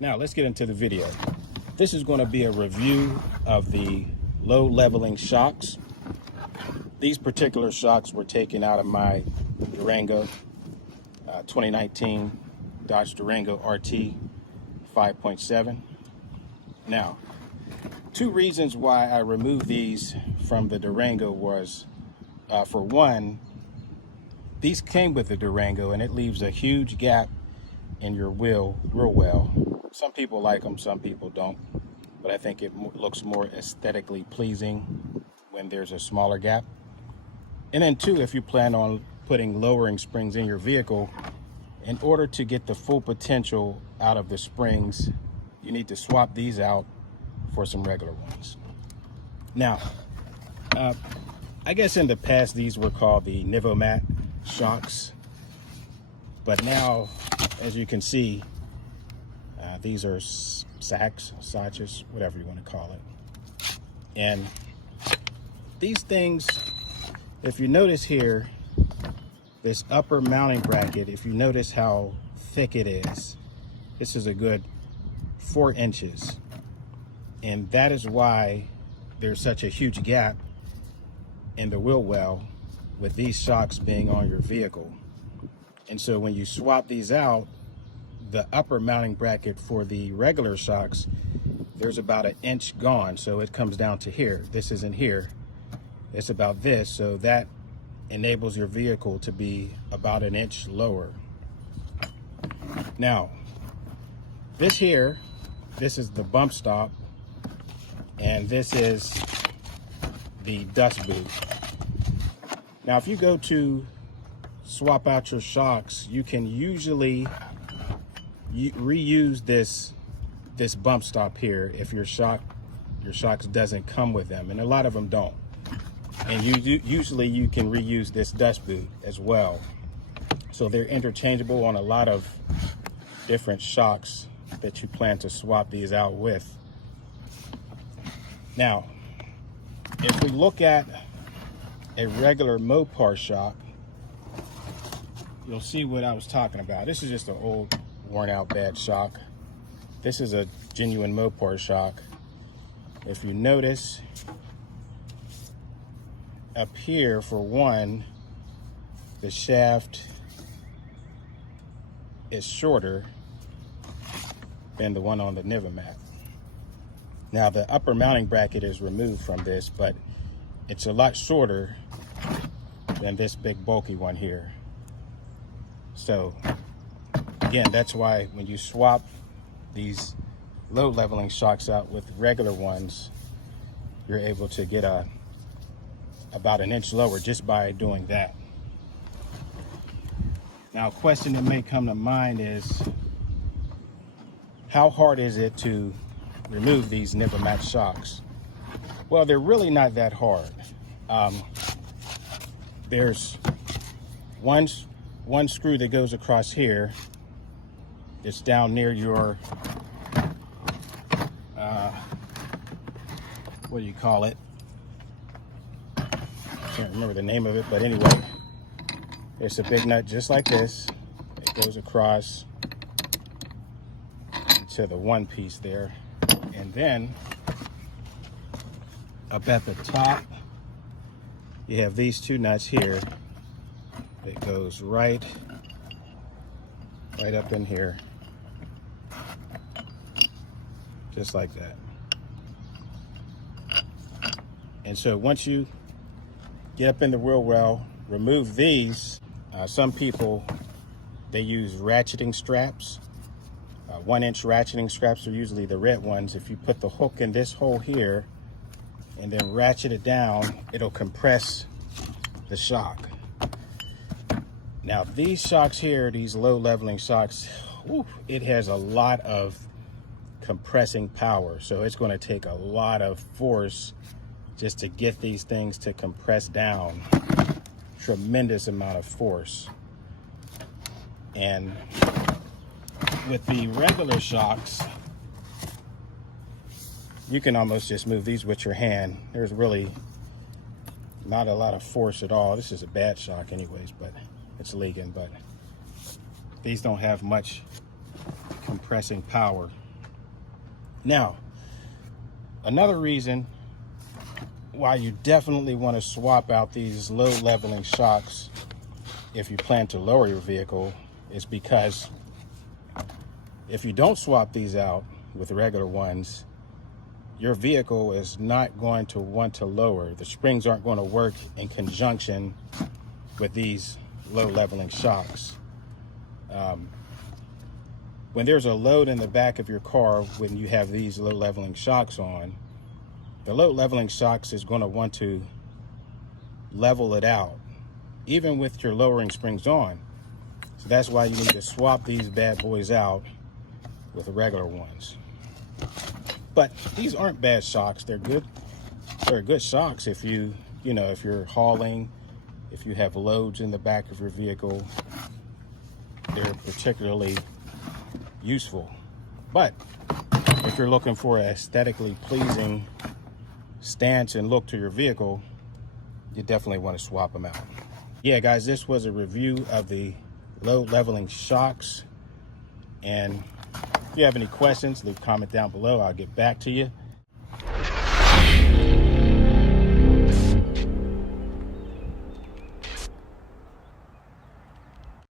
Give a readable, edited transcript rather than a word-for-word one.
Now let's get into the video. This is going to be a review of the low leveling shocks. These particular shocks were taken out of my Durango 2019 Dodge Durango RT 5.7. Now, two reasons why I removed these from the Durango was, for one, these came with the Durango and it leaves a huge gap in your wheel real well. Some people like them, some people don't, but I think it looks more aesthetically pleasing when there's a smaller gap. And then two, if you plan on putting lowering springs in your vehicle, in order to get the full potential out of the springs, you need to swap these out for some regular ones. Now, I guess in the past these were called the Nivomat shocks, but now, as you can see, these are sachs, whatever you want to call it. And these things, if you notice here, this upper mounting bracket, if you notice how thick it is, this is a good 4 inches. And that is why there's such a huge gap in the wheel well with these shocks being on your vehicle. And so when you swap these out, the upper mounting bracket for the regular shocks, there's about 1 inch gone. So it comes down to here. This isn't here. It's about this. So that enables your vehicle to be about 1 inch lower. Now, this here, this is the bump stop, and this is the dust boot. Now, if you go to swap out your shocks, you can usually reuse this bump stop here if your shocks doesn't come with them, and a lot of them don't. And usually you can reuse this dust boot as well. So they're interchangeable on a lot of different shocks that you plan to swap these out with. Now, if we look at a regular Mopar shock, you'll see what I was talking about. This is just an old, worn out, bad shock. This is a genuine Mopar shock. If you notice, up here, for one, the shaft is shorter than the one on the Nivomat. Now, the upper mounting bracket is removed from this, but it's a lot shorter than this big bulky one here. So again, that's why when you swap these low leveling shocks out with regular ones, you're able to get about 1 inch lower just by doing that. Now, a question that may come to mind is, how hard is it to remove these Nivomat shocks? Well, they're really not that hard. There's one screw that goes across here. It's down near your, what do you call it? Can't remember the name of it, but anyway, it's a big nut just like this. It goes across to the one piece there, and then up at the top you have these two nuts here. It goes right up in here, just like that. And so once you get up in the wheel well, remove these. Some people, they use ratcheting straps. 1 inch ratcheting straps are usually the red ones. If you put the hook in this hole here and then ratchet it down, it'll compress the shock. Now, these shocks here, these low leveling shocks, it has a lot of compressing power. So it's going to take a lot of force just to get these things to compress down. Tremendous amount of force. And with the regular shocks, you can almost just move these with your hand. There's really not a lot of force at all. This is a bad shock anyways, but it's leaking. But these don't have much compressing power. Now, another reason why you definitely want to swap out these low leveling shocks if you plan to lower your vehicle is because if you don't swap these out with regular ones, your vehicle is not going to want to lower. The springs aren't going to work in conjunction with these low leveling shocks. When there's a load in the back of your car, when you have these low leveling shocks on, the low leveling shocks is going to want to level it out, even with your lowering springs on. So that's why you need to swap these bad boys out with the regular ones. But these aren't bad shocks. They're good. They're good shocks if if you're hauling, if you have loads in the back of your vehicle. They're particularly useful. But if you're looking for an aesthetically pleasing stance and look to your vehicle, you definitely want to swap them out. Yeah, guys, this was a review of the low leveling shocks. And if you have any questions, leave a comment down below. I'll get back to you.